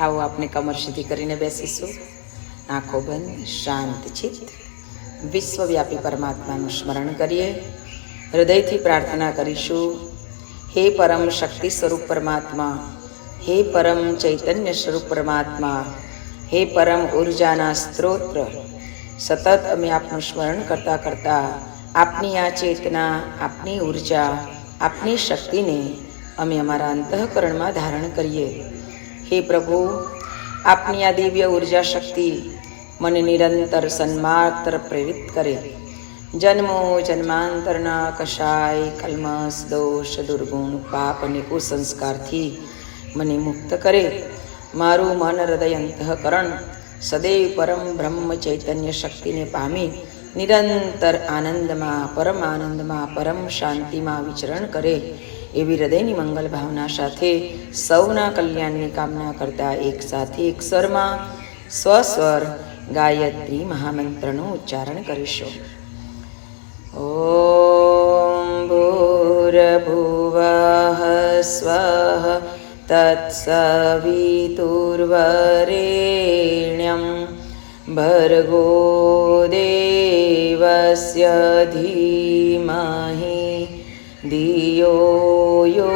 आओ आपने कमर सीधी करीने बेसीशुं, आँखों बंद, शांत चित्त विश्वव्यापी परमात्मानुं स्मरण करिए। हृदयथी प्रार्थना करीशुं, हे परम शक्ति स्वरूप परमात्मा, हे परम चैतन्य स्वरूप परमात्मा, हे परम ऊर्जाना स्त्रोत्र, सतत अमे आपनुं स्मरण करता करता आपनी आ चेतना, आपनी ऊर्जा, आपनी शक्ति ने अमे अमारा अंतःकरण में धारण करिए। हे प्रभु, आपनी आ दिव्य ऊर्जा शक्ति मने निरंतर सन्मार्ग तरफ प्रेरित करे। जन्मो जन्मांतरना कषाय कलमस दोष दुर्गुण पाप अने कुसंस्कार थी मने मुक्त करे। मारू मन हृदय अंतःकरण सदैव परम ब्रह्म चैतन्य शक्ति ने पामी निरंतर आनंद में, परम आनंद में, परम शांति में विचरण करे। एवी हृदयनी मंगल भावना साथे सौना कल्याणनी कामना करता एक साथे एक स्वर में स्वस्वर गायत्री महामंत्रનું ઉચ્ચારણ કરીશું। ओम भूर्भुवः स्वः तत्सवितुर्वरेण्यं भर्गो देवस्य धीमहि धियो यो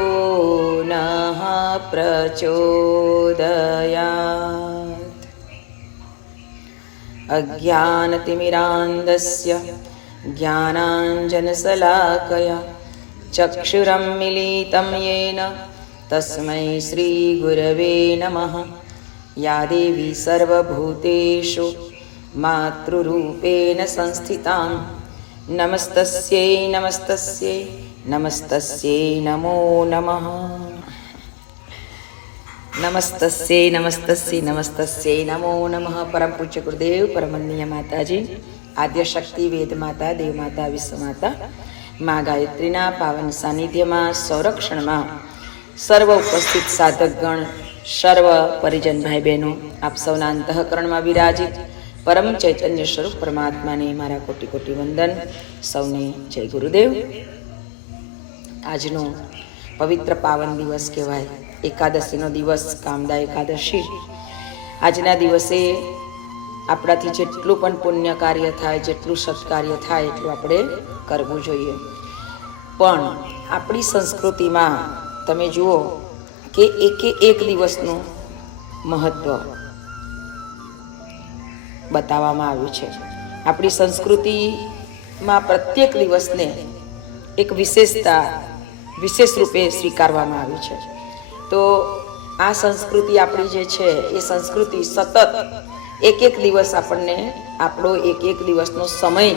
नः प्रचोदयात्। अज्ञानतिमिरान्धस्य ज्ञानाञ्जनशलाकया चक्षुरुन्मीलितं येन तस्मै श्रीगुरवे नमः। या देवी सर्वभूतेषु मातृरूपेण संस्थितां नमस्तस्यै नमस्तस्यै नमस्तस्यै नमो नमः। नमस्तस्यै नमस्तस्यै नमस्तस्यै नमो नमः। परम पूज्य गुरुदेव परमन्य माताजी, आद्य शक्ति वेद माता देव माता विश्व माता माँ गायत्रीना पावन सानिध्य में संरक्षण में सर्व उपस्थित साधकगण, सर्व परिजन भाई बहनों, आप सौना अंतःकरण में विराजित परम चैतन्य स्वरूप परमात्मा ने मारा कोटि कोटि वंदन। सौने जय गुरुदेव। आजनो पवित्र पावन दिवस कहेवाय, एकादशीनो दिवस, कामदा एकादशी। आजना दिवसे आपणाथी जेटલું પણ પુણ્ય કાર્ય થાય, જેટલું સત્કાર્ય થાય એટલું આપણે કરવું જોઈએ। પણ આપણી સંસ્કૃતિમાં તમે જુઓ કે એકે એક દિવસનું મહત્વ બતાવવામાં આવ્યું છે। આપણી સંસ્કૃતિમાં પ્રત્યેક દિવસને એક વિશેષતા, વિશેષ રૂપે સ્વીકારવામાં આવી છે। તો આ સંસ્કૃતિ આપણી જે છે એ સંસ્કૃતિ સતત એક એક દિવસ આપણને આપણો એક એક દિવસનો સમય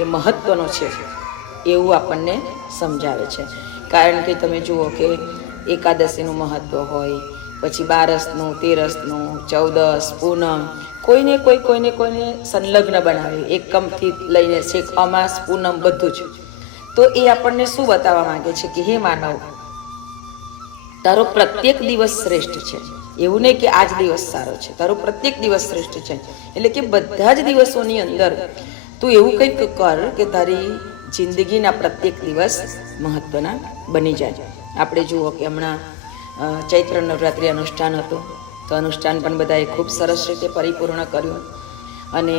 એ મહત્વનો છે એવું આપણને સમજાવે છે। કારણ કે તમે જુઓ કે એકાદશીનું મહત્વ હોય, પછી બારસનું, તેરસનું, ચૌદસ, પૂનમ, કોઈને કોઈને સંલગ્ન બનાવે, એકમથી લઈને છેક અમાસ, પૂનમ બધું જ। તો એ આપણને શું બતાવવા માંગે છે કે હે માનવ, તારો પ્રત્યેક દિવસ શ્રેષ્ઠ છે। એવું નહીં કે આજ દિવસ સારો છે, તારો પ્રત્યેક દિવસ શ્રેષ્ઠ છે। એટલે કે બધા જ દિવસોની અંદર તું એવું કંઈક કર કે તારી જિંદગીના પ્રત્યેક દિવસ મહત્વના બની જાય। આપણે જુઓ કે હમણાં ચૈત્ર નવરાત્રિ અનુષ્ઠાન હતું, તો અનુષ્ઠાન પણ બધાએ ખૂબ સરસ રીતે પરિપૂર્ણ કર્યું। અને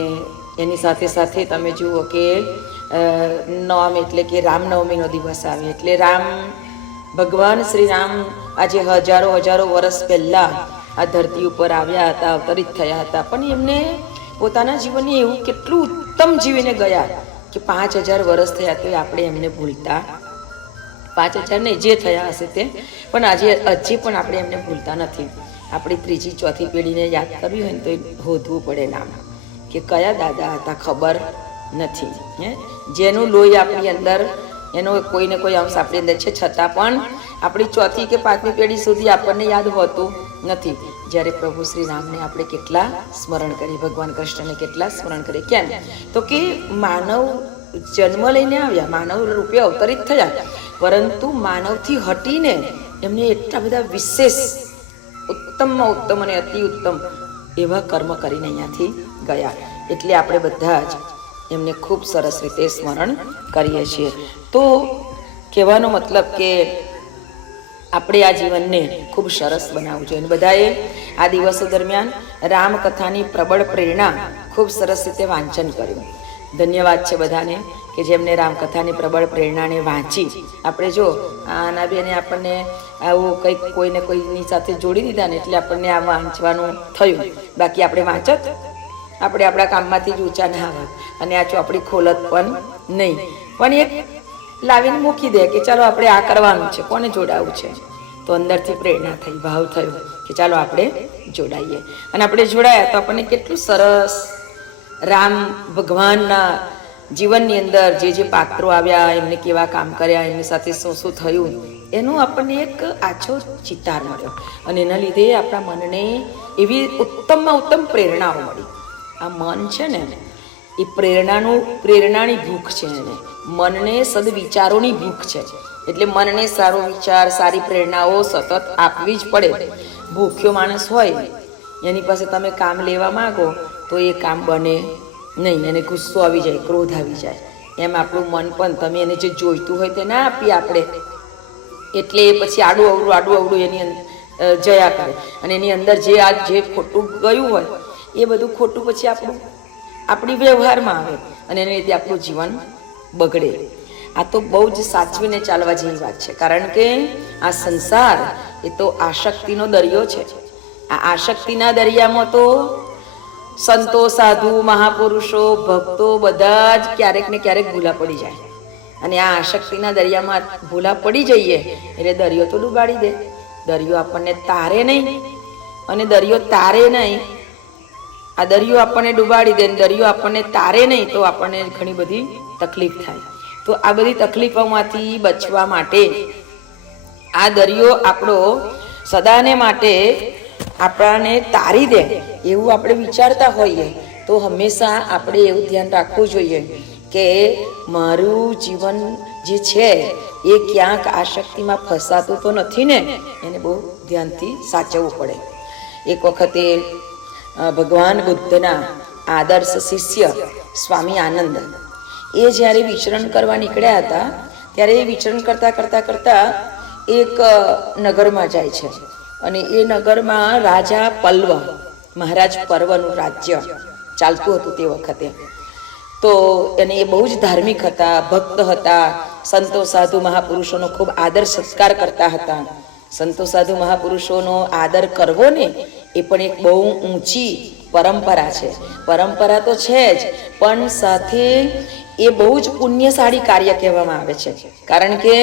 એની સાથે સાથે તમે જુઓ કે નવમ એટલે કે રામનવમીનો દિવસ આવે એટલે રામ ભગવાન શ્રી રામ આજે હજારો હજારો વર્ષ પહેલાં આ ધરતી ઉપર આવ્યા હતા, અવતરિત થયા હતા, પણ એમને પોતાના જીવનને એવું કેટલું ઉત્તમ જીવીને ગયા કે 5000 વર્ષ થયા તો આપણે એમને ભૂલતા, 5000 નહીં જે થયા હશે તે, પણ આજે હજી પણ આપણે એમને ભૂલતા નથી। આપણી ત્રીજી ચોથી પેઢીને યાદ કરવી હોય ને તો એ શોધવું પડે નામ કે કયા દાદા હતા ખબર નથી। હે, જેનું લોહી આપણી અંદર, એનો કોઈને કોઈ અંશ આપણી અંદર છે, છતાં પણ આપણી ચોથી કે પાંચમી પેઢી સુધી આપણને યાદ હોતું નથી। જ્યારે પ્રભુ શ્રી રામને આપણે કેટલા સ્મરણ કરીએ, ભગવાન કૃષ્ણને કેટલા સ્મરણ કરીએ, કેમ? તો કે માનવ જન્મ લઈને આવ્યા, માનવ રૂપે અવતરિત થયા, પરંતુ માનવથી હટીને એમને એટલા બધા વિશેષ ઉત્તમમાં ઉત્તમ અને અતિ ઉત્તમ એવા કર્મ કરીને અહીંયાથી ગયા। એટલે આપણે બધા જ એમને ખૂબ સરસ રીતે સ્મરણ કરીએ છીએ। તો કહેવાનો મતલબ કે આપણે આ જીવનને ખૂબ સરસ બનાવવું જોઈએ અને બધાએ આ દિવસો દરમિયાન રામકથાની પ્રબળ પ્રેરણા ખૂબ સરસ રીતે વાંચન કર્યું. ધન્યવાદ છે બધાને કે જેમને રામકથાની પ્રબળ પ્રેરણાને વાંચી. આપણે જો આના બેને આપણને આવું કંઈક કોઈને કોઈની સાથે જોડી દીધા ને એટલે આપણને આ વાંચવાનું થયું. બાકી આપણે વાંચત, આપણે આપણા કામમાંથી જ ઊંચા ના આવે અને આ ચોપડી ખોલત પણ નહીં. પણ એક લાવીને મૂકી દે કે ચાલો આપણે આ કરવાનું છે, કોને જોડાવું છે, તો અંદરથી પ્રેરણા થઈ, ભાવ થયો કે ચાલો આપણે જોડાઈએ. અને આપણે જોડાયા તો આપણને કેટલું સરસ રામ ભગવાનના જીવનની અંદર જે જે પાત્રો આવ્યા, એમને કેવા કામ કર્યા, એમની સાથે શું શું થયું, એનું આપણને એક આછો ચિતાર મળ્યો. અને એના લીધે આપણા મનને એવી ઉત્તમમાં ઉત્તમ પ્રેરણાઓ મળી. આ મન છે ને એ પ્રેરણાની ભૂખ છે. એને મનને સદવિચારોની ભૂખ છે. એટલે મનને સારો વિચાર, સારી પ્રેરણાઓ સતત આપવી જ પડે. ભૂખ્યો માણસ હોય એની પાસે તમે કામ લેવા માંગો તો એ કામ બને નહીં. એને ગુસ્સો આવી જાય, ક્રોધ આવી જાય. એમ આપણું મન પણ તમે એને જે જોઈતું હોય તે ના આપીએ આપણે, એટલે પછી આડું અવડું એની જયા કરે. અને એની અંદર જે ખોટું ગયું હોય એ બધું ખોટું પછી આપણી વ્યવહારમાં આવે અને એને લીધે આપણું જીવન બગડે. આ તો બહુ જ સાચવીને ચાલવા જેવી વાત છે. કારણ કે આ સંસાર એ તો આસક્તિનો દરિયો છે. આ આસક્તિના દરિયામાં તો સંતો, સાધુ, મહાપુરુષો, ભક્તો બધા જ ક્યારેક ને ક્યારેક ભૂલા પડી જાય. અને આ આસક્તિના દરિયામાં ભૂલા પડી જઈએ એટલે દરિયો તો ડૂબાડી દે. દરિયો આપણને તારે નહીં, અને દરિયો તારે નહીં, આ દરિયો આપણને ડૂબાડી દે, દરિયો આપણને તારે નહીં તો આપણને ઘણી બધી તકલીફ થાય. તો આ બધી તકલીફોમાંથી બચવા માટે આ દરિયો આપણો સદાને માટે આપણને તારી દે એવું આપણે વિચારતા હોઈએ તો હંમેશા આપણે એવું ધ્યાન રાખવું જોઈએ કે મારું જીવન જે છે એ ક્યાંક આસક્તિમાં ફસાતું તો નથી ને. એને બહુ ધ્યાનથી સાચવવું પડે. એક વખતે ભગવાન બુદ્ધના આદર્શ શિષ્ય સ્વામી આનંદ એ જ્યારે વિચરણ કરવા નીકળ્યા હતા ત્યારે એ વિચરણ કરતા એક નગરમાં જાય છે. અને એ નગરમાં રાજા પલ્વ, મહારાજ પર્વનું રાજ્ય ચાલતું હતું તે વખતે. તો એને એ બહુ જ ધાર્મિક હતા, ભક્ત હતા, સંતો સાધુ મહાપુરુષોનો ખૂબ આદર સત્કાર કરતા હતા. સંતો સાધુ મહાપુરુષોનો આદર કરવો ને એ પણ એક બહુ ઊંચી પરંપરા છે. પરંપરા તો છે જ, પણ સાથે એ બહુ જ પુણ્યશાળી કાર્ય કહેવામાં આવે છે. કારણ કે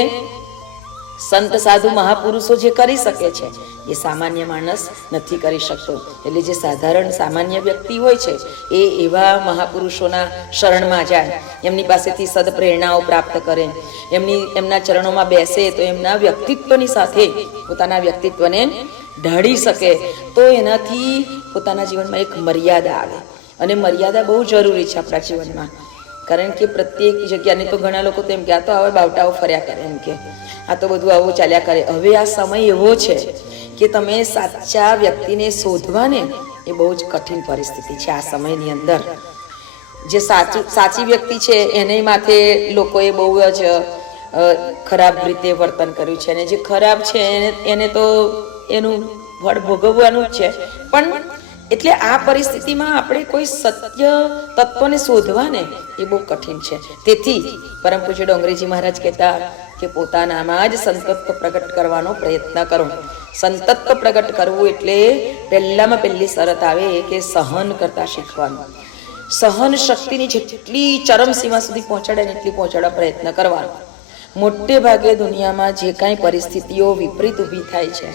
સંત સાધુ મહાપુરુષો જે કરી શકે છે એ સામાન્ય માણસ નથી કરી શકતો. એટલે જે સાધારણ સામાન્ય વ્યક્તિ હોય છે એ એવા મહાપુરુષોના શરણમાં જાય, એમની પાસેથી સદપ્રેરણાઓ પ્રાપ્ત કરે, એમના ચરણોમાં બેસે તો એમના વ્યક્તિત્વની સાથે પોતાના વ્યક્તિત્વને ઢાળી શકે. તો એનાથી પોતાના જીવનમાં એક મર્યાદા આવે. અને મર્યાદા બહુ જરૂરી છે આપણા જીવનમાં. કારણ કે પ્રત્યેક જગ્યાને તો ઘણા લોકો તો એમ કે આ તો હવે બાવટાઓ ફર્યા કરે, એમ કે આ તો બધું આવું ચાલ્યા કરે. હવે આ સમય એવો છે કે તમે સાચા વ્યક્તિને શોધવાને એ બહુ જ કઠિન પરિસ્થિતિ છે. આ સમયની અંદર જે સાચી વ્યક્તિ છે એને માથે લોકોએ બહુ જ ખરાબ રીતે વર્તન કર્યું છે, અને જે ખરાબ છે એને તો એનું ફળ ભોગવવાનું જ છે. પણ એટલે આ પરિસ્થિતિમાં આપણે કોઈ સત્ય તત્વને શોધવાને એ બહુ કઠિન છે. તેથી પરમ પૂજ્ય ડોંગરીજી મહારાજ કહેતા કે પોતાનામાં જ સંતત્વ પ્રગટ કરવાનો પ્રયત્ન કરો. સંતત્વ પ્રગટ કરવું એટલે પહેલામાં પહેલી શરત આવે કે સહન કરતા શીખવાનું. સહન શક્તિની જેટલી ચરમસીમા સુધી પહોંચાડે ને એટલી પહોંચાડવા પ્રયત્ન કરવાનો. મોટે ભાગે દુનિયામાં જે કાંઈ પરિસ્થિતિઓ વિપરીત ઊભી થાય છે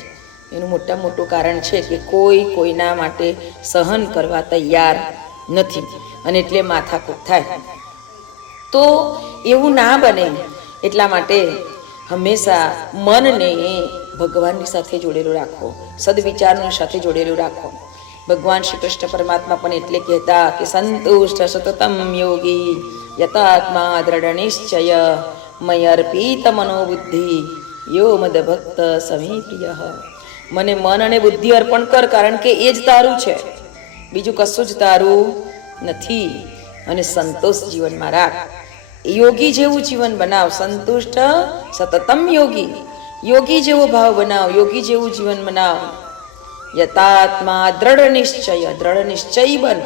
એનું મોટું કારણ છે કે કોઈ કોઈના માટે સહન કરવા તૈયાર નથી, અને એટલે માથાકૂટ થાય. તો એવું ના બને એટલા માટે હંમેશા મનને ભગવાનની સાથે જોડેલું રાખો, સદવિચારની સાથે જોડેલું રાખો. ભગવાન શ્રી કૃષ્ણ પરમાત્મા પણ એટલે કહેતા કે સંતુષ્ટ સતતમ યોગી યતાત્મા દ્રઢ નિશ્ચય મયર્પિત મનોબુદ્ધિ યો મદ ભક્ત સમી પ્રિય. મને મન અને બુદ્ધિ અર્પણ કર, કારણ કે એ જ તારું છે, બીજું કશું જ તારું નથી. અને સંતોષ જીવનમાં રાખ. યોગી જેવું જીવન બનાવ. સંતુષ્ટ સતતમ યોગી, યોગી જેવો ભાવ બનાવ, યોગી જેવું જીવન બનાવ. યતાત્મા દ્રઢ નિશ્ચય બન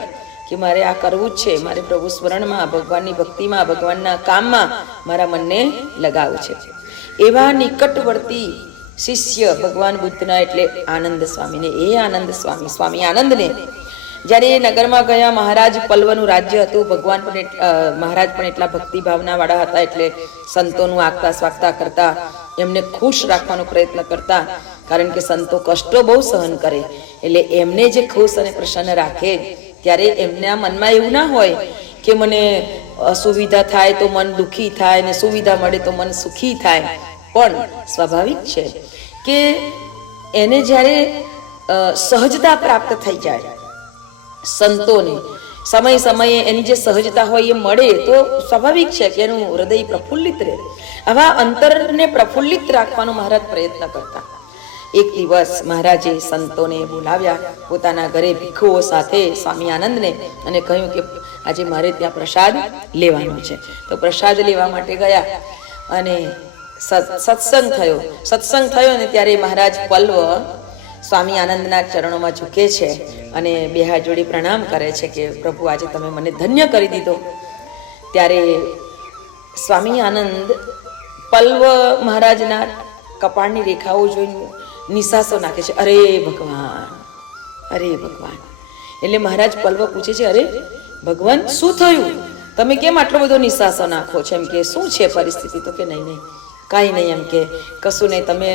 કે મારે આ કરવું જ છે, મારે પ્રભુ સ્મરણમાં, ભગવાનની ભક્તિમાં, ભગવાનના કામમાં મારા મનને લગાવવું છે. એવા નિકટવર્તી શિષ્ય ભગવાન બુદ્ધના એટલે આનંદ સ્વામીને, એ આનંદ સ્વામી આનંદને જ્યારે એ નગરમાં ગયા, મહારાજ પલ્લવનું રાજ્ય હતું, ભગવાન પણ મહારાજ પણ એટલા ભક્તિ ભાવના વાળા હતા, એટલે સંતોનું આગતા સ્વાગતા કરતા, એમને ખુશ રાખવાનો પ્રયત્ન કરતા, કારણ કે સંતો કષ્ટો બહુ સહન કરે, એટલે એમને જે ખુશ અને પ્રસન્ન રાખે ત્યારે એમના મનમાં એવું ના હોય કે મને અસુવિધા થાય તો મન દુઃખી થાય ને સુવિધા મળે તો મન સુખી થાય. પણ સ્વાભાવિક છે કે એને જ્યારે સહજતા પ્રાપ્ત થઈ જાય સંતોને, સમય સમયે એની જે સહજતા હોય એ મળે તો સ્વાભાવિક છે કે એનું હૃદય પ્રફુલ્લિત રહે. આવા અંતરને પ્રફુલ્લિત રાખવાનો મહારાજ પ્રયત્ન કરતા. એક દિવસ મહારાજે સંતોને બોલાવ્યા પોતાના ઘરે ભીખુઓ સાથે, સ્વામી આનંદને, અને કહ્યું કે આજે મારે ત્યાં પ્રસાદ લેવાનો છે. તો પ્રસાદ લેવા માટે ગયા અને સત્સંગ થયો અને ત્યારે મહારાજ પલ્લવ સ્વામી આનંદના ચરણોમાં ઝૂકે છે અને બે હાથ જોડી પ્રણામ કરે છે કે પ્રભુ આજે તમે મને ધન્ય કરી દીધો. ત્યારે સ્વામી આનંદ પલ્લવ મહારાજના કપાળની રેખાઓ જોઈને નિશાસો નાખે છે, અરે ભગવાન, અરે ભગવાન. એટલે મહારાજ પલ્લવ પૂછે છે, અરે ભગવાન શું થયું, તમે કેમ આટલો બધો નિશાસો નાખો છો, એમ કે શું છે પરિસ્થિતિ? તો કે નહીં કાંઈ નહીં, એમ કે કશું નહીં, તમે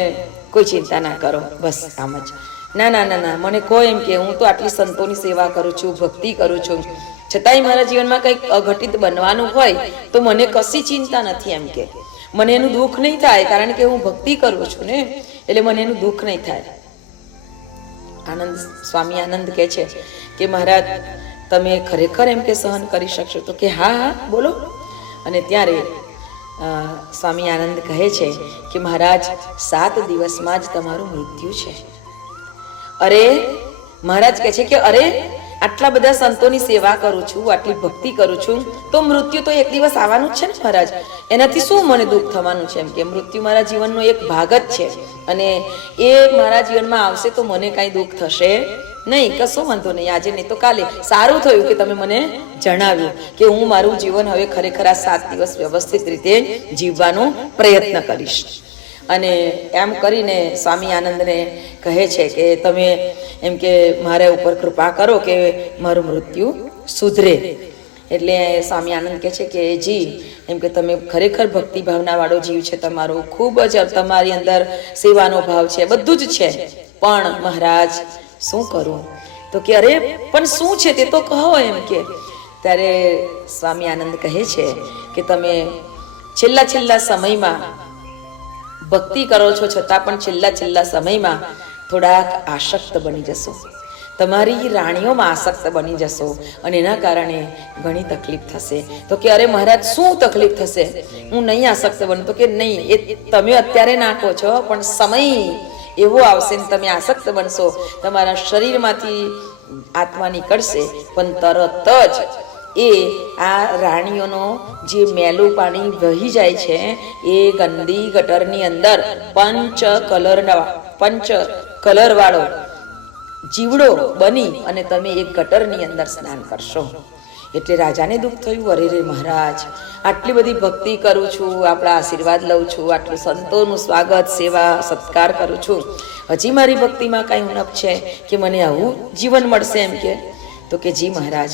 કોઈ ચિંતા ના કરો, બસ આમ જ. ના મને કહો, એમ કે હું તો આટલી સંતોની સેવા કરું છું, ભક્તિ કરું છું, છતાંય મારા જીવનમાં કંઈક અઘટિત બનવાનું હોય તો મને કશી ચિંતા નથી, એમ કે મને એનું દુઃખ નહીં થાય, કારણ કે હું ભક્તિ કરું છું ને, એટલે મને એનું દુઃખ નહીં થાય. સ્વામી આનંદ કહે છે કે મહારાજ તમે ખરેખર એમ કે સહન કરી શકશો? તો કે હા બોલો. અને ત્યારે સ્વામી આનંદ કહે છે કે મહારાજ 7 દિવસમાં જ તમારું મૃત્યુ છે. અરે મહારાજ કહે છે કે અરે આટલા બધા સંતોની સેવા કરું છું, આટલી ભક્તિ કરું છું, તો મૃત્યુ તો એક દિવસ આવવાનું જ છે ને મહારાજ, એનાથી શું મને દુઃખ થવાનું છે? એમ કે મૃત્યુ મારા જીવનનો એક ભાગ જ છે અને એ મારા જીવનમાં આવશે તો મને કાંઈ દુઃખ થશે નહીં, કશો વાંધો નહીં, આજે નહીં તો કાલે. સારું થયું કે તમે મને જણાવ્યું કે હું મારું જીવન હવે ખરેખર આ 7 દિવસ વ્યવસ્થિત રીતે જીવવાનો પ્રયત્ન કરીશ. અને એમ કરીને સ્વામી આનંદને કહે છે કે તમે એમ કે મારા ઉપર કૃપા કરો કે મારું મૃત્યુ સુધરે. એટલે સ્વામી આનંદ કહે છે કે જી, એમ કે તમે ખરેખર ભક્તિ ભાવના વાળો જીવ છે તમારો, ખૂબ જ તમારી અંદર સેવાનો ભાવ છે, બધું જ છે, પણ મહારાજ શું કરું? તો કે અરે પણ શું છે તે તો કહો, એમ કે. ત્યારે સ્વામી આનંદ કહે છે કે તમે છેલ્લા સમયમાં ભક્તિ કરો છો, છતાં પણ છેલ્લા સમયમાં થોડાક આસક્ત બની જશો, તમારી રાણીઓમાં આસક્ત બની જશો અને એના કારણે ઘણી તકલીફ થશે. તો કે અરે મહારાજ શું તકલીફ થશે? હું નહીં આસક્ત બનું. તો કે નહીં, એ તમે અત્યારે નાખો છો, પણ સમય એવો આવશે ને તમે આસક્ત બનશો, તમારા શરીરમાંથી આત્મા નીકળશે, પણ તરત જ એ આ રાણીઓનો જે મેલું પાણી વહી જાય છે એ ગંદી ગટરની અંદર પંચ કલર વાળો જીવડો બની અને તમે એક ગટરની અંદર સ્નાન કરશો. એટલે રાજાને દુઃખ થયું, અરે રે મહારાજ, આટલી બધી ભક્તિ કરું છું, આપણા આશીર્વાદ લઉં છું, આટલું સંતોનું સ્વાગત સેવા સત્કાર કરું છું, હજી મારી ભક્તિમાં કાંઈ ઉણપ છે કે મને આવું જીવન મળશે? એમ કે. તો કે જી મહારાજ,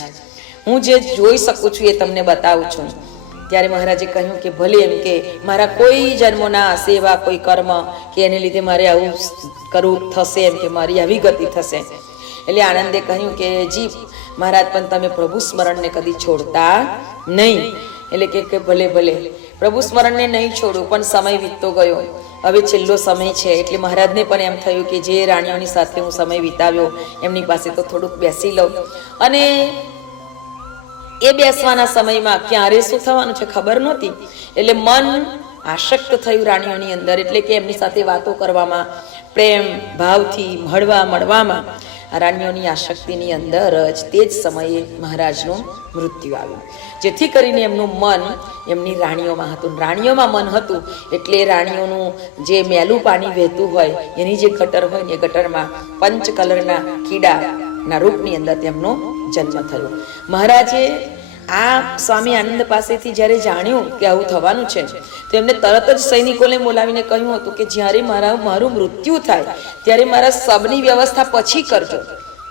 હું જે જોઈ શકું છું એ તમને બતાવું છું. ત્યારે મહારાજે કહ્યું કે ભલે, એમ કે મારા કોઈ જન્મોના સેવા કોઈ કર્મ કે એને લીધે મારે આવું કરવું થશે, એમ કે મારી આવી ગતિ થશે. એટલે આનંદે કહ્યું કે જી મહારાજ, પણ તમે પ્રભુ સ્મરણને કદી છોડતા નહીં. એટલે કે ભલે પ્રભુ સ્મરણને નહીં છોડું, પણ સમય વીતતો ગયો, હવે છેલ્લો સમય છે. એટલે મહારાજને પણ એમ થયું કે જે રાણીઓની સાથે હું સમય વિતાવ્યો એમની પાસે તો થોડુંક બેસી લઉં. અને એ બેસવાના સમયમાં ક્યારે શું થવાનું છે ખબર નહોતી, એટલે મન આસક્ત થયું રાણીઓની અંદર, એટલે કે એમની સાથે વાતો કરવામાં, પ્રેમ ભાવથી મળવામાં. રાણીઓની આસક્તિની અંદર જ તે જ સમયે મહારાજનું મૃત્યુ આવ્યું, જેથી કરીને એમનું મન એમની રાણીઓમાં હતું. રાણીઓમાં મન હતું એટલે રાણીઓનું જે મેલું પાણી વહેતું હોય એની જે ગટર હોય ને એ ગટરમાં પંચ કલરના કીડાના રૂપની અંદર તેમનો જન્મ થયો. મહારાજે આ સ્વામી આનંદ પાસેથી જ્યારે જાણ્યું કે આવું થવાનું છે તો એમને તરત જ સૈનિકોને બોલાવીને કહ્યું હતું કે જ્યારે મારું મૃત્યુ થાય ત્યારે મારા શબની વ્યવસ્થા પછી કરજો,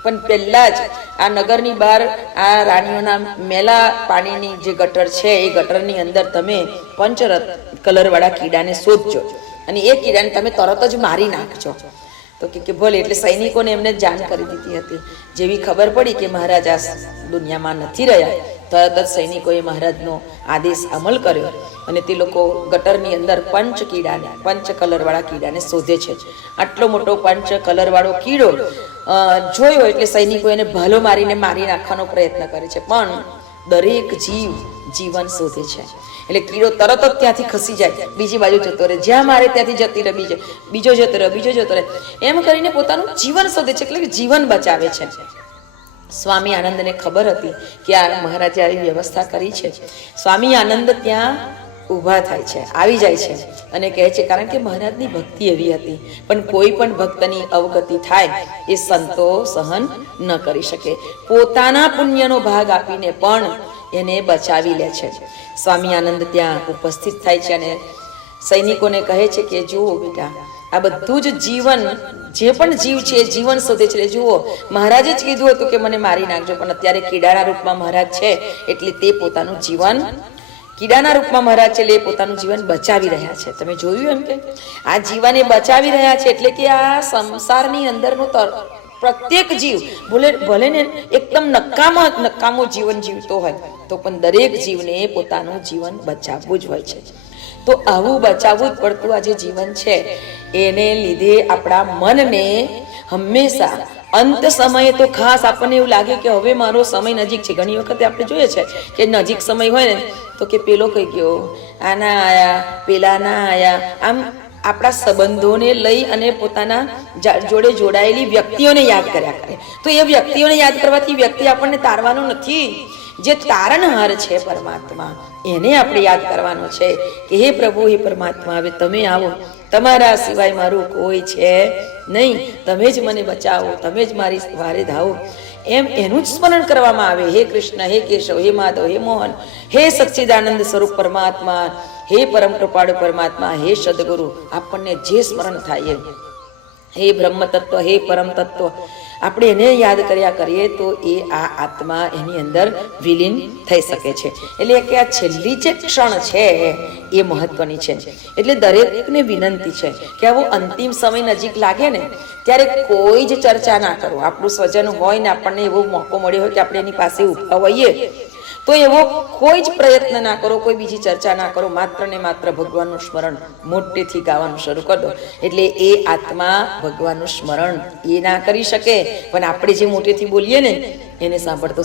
પણ પહેલા જ આ નગરની બહાર આ રાણીઓના મેલા પાણીની જે ગટર છે એ ગટરની અંદર તમે પંચરથ કલરવાળા કીડાને શોધજો અને એ કીડાને તમે તરત જ મારી નાખજો. તો કે ભલે. એટલે સૈનિકોને એમને જાણ કરી દીધી હતી. જેવી ખબર પડી કે મહારાજ આ દુનિયામાં નથી રહ્યા, તરત જ સૈનિકોએ મહારાજનો આદેશ અમલ કર્યો અને તે લોકો ગટરની અંદર પંચ કલરવાળા કીડાને શોધે છે. આટલો મોટો પંચ કલરવાળો કીડો જોયો એટલે સૈનિકો એને ભાલો મારીને મારી નાખવાનો પ્રયત્ન કરે છે, પણ દરેક જીવન શોધે છે. એટલે કીડો તરત જ ત્યાંથી ખસી જાય, બીજી બાજુ જતો રહે, જ્યાં મારે ત્યાંથી જતી રહે, બીજો જતો રહે, એમ કરીને પોતાનું જીવન શોધે છે, એટલે કે જીવન બચાવે છે. સ્વામી આનંદને ખબર હતી કે આ મહારાજે આવી વ્યવસ્થા કરી છે. સ્વામી આનંદ ત્યાં ઊભા થાય છે, આવી જાય છે અને કહે છે, કારણ કે મહારાજની ભક્તિ એવી હતી, પણ કોઈ પણ ભક્તની અવગતિ થાય એ સંતો સહન ન કરી શકે. પોતાના પુણ્યનો ભાગ આપીને પણ એને બચાવી લે છે. સ્વામી આનંદ ત્યાં ઉપસ્થિત થાય છે અને સૈનિકોને કહે છે કે જુઓ બેટા, આ બધું જ જીવન, જે પણ જીવ છે એ જીવન શોધે છે. જુઓ, મહારાજે જ કીધું હતું કે મને મારી નાખજો, પણ અત્યારે કીડાના રૂપમાં મહારાજ છે એટલે તે પોતાનું જીવન કીડાના રૂપમાં મહારાજ છે એટલે એ પોતાનું જીવન બચાવી રહ્યા છે. તમે જોયું એમ કે આ જીવન એ બચાવી રહ્યા છે, એટલે કે આ સંસારની અંદરનું પ્રત્યેક જીવ ભલે ને એકદમ નકામો જીવન જીવતો હોય તો પણ દરેક જીવને પોતાનું જીવન બચાવવું જ હોય છે. તો આવું બચાવવું જ પડતું આ જે જીવન છે એને લીધે આપણા મનને હંમેશા અંત સમયે તો ખાસ આપણને એવું લાગે કે હવે મારો સમય નજીક છે. ઘણી વખતે આપણે જોઈએ છે કે નજીક સમય હોય ને તો કે પેલો કઈ ગયો, આના આયા, પેલા ના આયા, આમ આપણા સંબંધોને લઈ અને પોતાના જોડે જોડાયેલી વ્યક્તિઓને યાદ કર્યા કરે. તો એ વ્યક્તિઓને યાદ કરવાથી વ્યક્તિ આપણને તારવાનો નથી. જે તારણહાર છે પરમાત્મા, એને આપણે યાદ કરવાનો છે કે હે પ્રભુ, હે પરમાત્મા, હવે તમે આવો, તમારા સિવાય મારું કોઈ છે નહીં, તમે જ મને બચાવો, તમે જ મારી વારે ધાવો, એમ એનું જ સ્મરણ કરવામાં આવે. હે કૃષ્ણ, હે કેશવ, હે માધવ, હે મોહન, હે સચ્ચિદાનંદ સ્વરૂપ પરમાત્મા, હે પરમ કૃપાળુ પરમાત્મા, હે સદગુરુ, આપણને જે સ્મરણ થાય, હે બ્રહ્મ તત્વ, હે પરમ તત્વ, આપણે એને યાદ કર્યા કરીએ તો એ આ આત્મા એની અંદર વિલીન થઈ શકે છે. એટલે કે આ છેલ્લી જે ક્ષણ છે એ મહત્વની છે. એટલે દરેકને વિનંતી છે કે આવો અંતિમ સમય નજીક લાગે ને ત્યારે કોઈ જ ચર્ચા ના કરો. આપણું સ્વજન હોય ને આપણને એવો મોકો મળ્યો હોય કે આપણે એની પાસે ઊભા હોઈએ તો એવો કોઈ જ પ્રયત્ન ના કરો, કોઈ બીજી ચર્ચા ના કરો, માત્ર ને માત્ર ભગવાનનું સ્મરણ મોટેથી ગાવાનું શરૂ કરી દો. એટલે એ આત્મા ભગવાનનું સ્મરણ એ ના કરી શકે, પણ આપણે જે મોટેથી બોલીએ ને એને સાંભળતો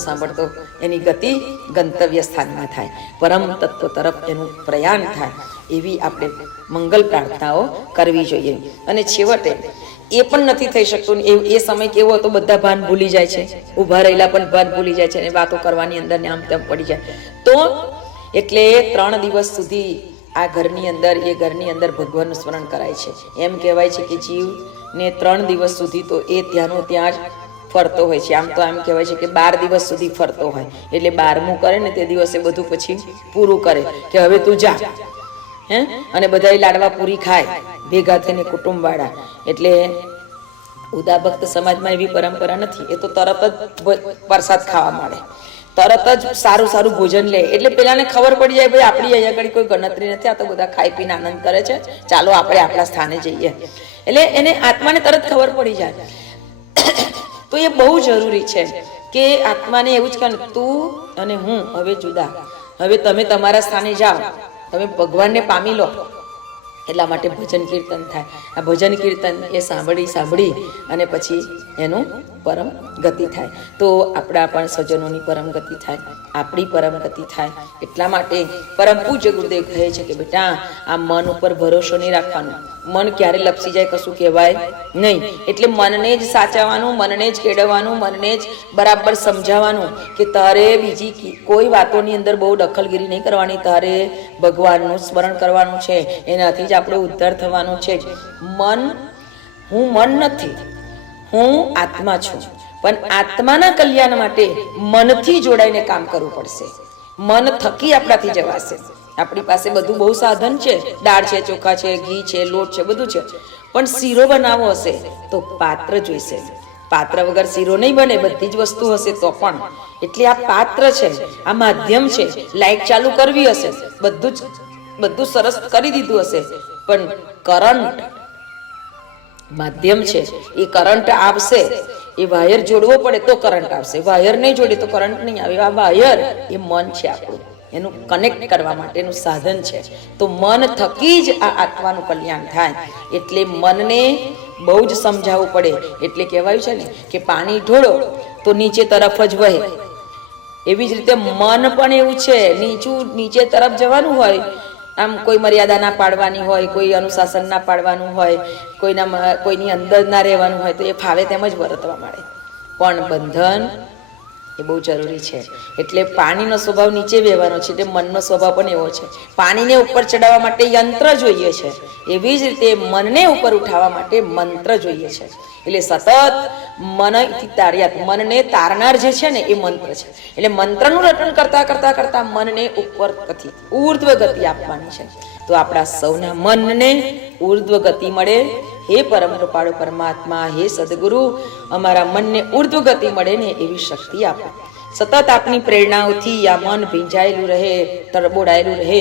એની ગતિ ગંતવ્ય સ્થાનમાં થાય, પરમ તત્વ તરફ એનું પ્રયાણ થાય. એવી આપણે મંગલ પ્રાર્થનાઓ કરવી જોઈએ. અને છેવટે એ પણ નથી થઈ શકતું. એ સમય કેવો હતો, બધા ભાન ભૂલી જાય છે, ઊભા રહેલા પણ ભાન ભૂલી જાય છે અને વાતો કરવાની અંદર ને આમ તેમ પડી જાય. તો એટલે 3 દિવસ સુધી આ ઘરની અંદર ભગવાનનું સ્મરણ કરાય છે. એમ કહેવાય છે કે જીવને 3 દિવસ સુધી તો એ ત્યાંનો ત્યાં જ ફરતો હોય છે. આમ તો એમ કહેવાય છે કે 12 દિવસ સુધી ફરતો હોય, એટલે 12મું કરે ને તે દિવસે બધું પછી પૂરું કરે કે હવે તું જા, અને બધા લાડવા પૂરી ખાય ભેગા થઈને કુટુંબ વાળા. એટલે ઉદા ભક્ત સમાજમાં એવી પરંપરા નથી. એ તો તરત જ પ્રસાદ ખાવા મળે, તરત જ સારું ભોજન લે. એટલે પેલાને ખબર પડી જાય ભાઈ આપણી અહીંયા આગળ કોઈ ગણતરી નથી, આ તો બધા ખાઈ પીને આનંદ કરે છે, ચાલો આપણે આપણા સ્થાને જઈએ. એટલે એને આત્માને તરત ખબર પડી જાય. તો એ બહુ જરૂરી છે કે આત્માને એવું જ કહે, તું અને હું હવે જુદા, હવે તમે તમારા સ્થાને જાઓ, તમે ભગવાનને પામી લો. એટલા માટે ભજન કીર્તન થાય. આ ભજન કીર્તન એ સાંભળી અને પછી એનું પરમ ગતિ થાય. તો આપણા પણ સ્વજનોની પરમ ગતિ થાય, આપણી પરમ ગતિ થાય. એટલા માટે પરમ પૂજ્ય ગુરુદેવ કહે છે કે બેટા આ મન ઉપર ભરોસો નહીં રાખવાનો. મન ક્યારે લપસી જાય કશું કહેવાય નહીં. એટલે મનને જ સાચવવાનું, મનને જ કેળવવાનું, મનને જ બરાબર સમજાવવાનું કે તારે બીજી કોઈ વાતોની અંદર બહુ દખલગીરી નહીં કરવાની. તારે ભગવાનનું સ્મરણ કરવાનું છે, એનાથી જ આપણો ઉદ્ધાર થવાનો છે. હું મન નથી, હું આત્મા છું, પણ આત્માના કલ્યાણ માટે મનથી જોડાઈને કામ કરવું પડશે. મન થકી આપણાથી જવાશે. આપણી પાસે બધું બહુ સાધન છે, દાળ છે, ચોખા છે, ઘી છે, લોટ છે, બધું છે, પણ શીરો બનાવવો હશે તો પાત્ર જોઈશે. પાત્ર વગર શીરો નહીં બને. બધી જ વસ્તુ હશે તો પણ. એટલે આ પાત્ર છે, આ માધ્યમ છે. લાઈટ ચાલુ કરવી હશે, બધું સરસ કરી દીધું હશે, પણ કરંટ માધ્યમ છે. એ કરંટ આવશે, એ વાયર જોડવો પડે તો કરંટ આવશે. વાયર નહીં જોડે તો કરંટ નહીં આવે. આ વાયર એ મન છે આપણું, એનું કનેક્ટ કરવા માટેનું સાધન છે. તો મન થકી જ આ આત્માનું કલ્યાણ થાય. એટલે મનને બહુ જ સમજાવવું પડે. એટલે કહેવાયું છે ને કે પાણી ઢોળો તો નીચે તરફ જ વહે. એવી જ રીતે મન પણ એવું છે, નીચે તરફ જવાનું હોય. આમ કોઈ મર્યાદા ના પાડવાની હોય, કોઈ અનુશાસન ના પાડવાનું હોય, કોઈની અંદર ના રહેવાનું હોય તો એ ફાવે તેમ જ વર્તવા માંડે. પણ બંધન એ બહુ જરૂરી છે. એટલે પાણીનો સ્વભાવ નીચે વહેવાનો છે, એટલે મનનો સ્વભાવ પણ એવો છે. પાણીને ઉપર ચડાવવા માટે યંત્ર જોઈએ છે, એવી જ રીતે મનને ઉપર ઉઠાવવા માટે મંત્ર જોઈએ છે. એટલે સતત મનને તારનાર જે છે ને એ મંત્ર છે. એટલે મંત્રનું રટન કરતા કરતા કરતા મનને ઉપર ગતિ, ઉર્ધ્વ ગતિ આપવાની છે. તો આપણા સૌના મનને ઉર્ધ્વ ગતિ મળે. હે પરમ કૃપાળુ પરમાત્મા, હે સદગુરુ, અમારા મનને ઉર્ધ્વ ગતિ મળે ને એવી શક્તિ આપો. સતત આપની પ્રેરણાઓથી આ મન ભીંજાયેલું રહે, તરબોડાયેલું રહે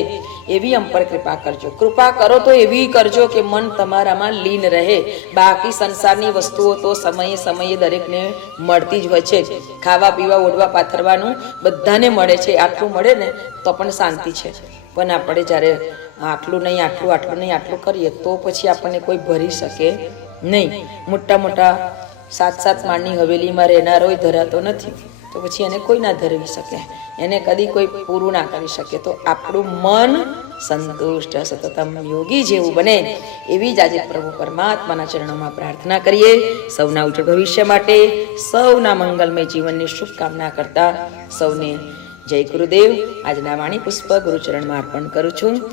એવી અમ પર કૃપા કરજો. કૃપા કરો તો એવી કરજો કે મન તમારામાં લીન રહે. બાકી સંસારની વસ્તુઓ તો સમયે સમયે દરેકને મળતી જ હોય છે. ખાવા પીવા, ઓઢવા પાથરવાનું બધાને મળે છે. આટલું મળે ને તો પણ શાંતિ છે. પણ આપણે જ્યારે આટલું નહીં, આટલું કરીએ તો પછી આપણને કોઈ ભરી શકે નહીં. મોટા મોટા 7-7 માળની હવેલીમાં રહેનાર હોય, ધરાતો નથી, તો પછી એને કોઈ ના ધરવી શકે, એને કદી કોઈ પૂરું ના કરી શકે. તો આપણું મન સંતુષ્ટ સતતમ યોગી જેવું બને એવી જ આજે પ્રભુ પરમાત્માના ચરણોમાં પ્રાર્થના કરીએ. સૌના ઉજ્જવળ ભવિષ્ય માટે, સૌના મંગલમય જીવનની શુભકામના કરતા સૌને જય ગુરુદેવ. આજના વાણી પુષ્પ ગુરુચરણમાં અર્પણ કરું છું.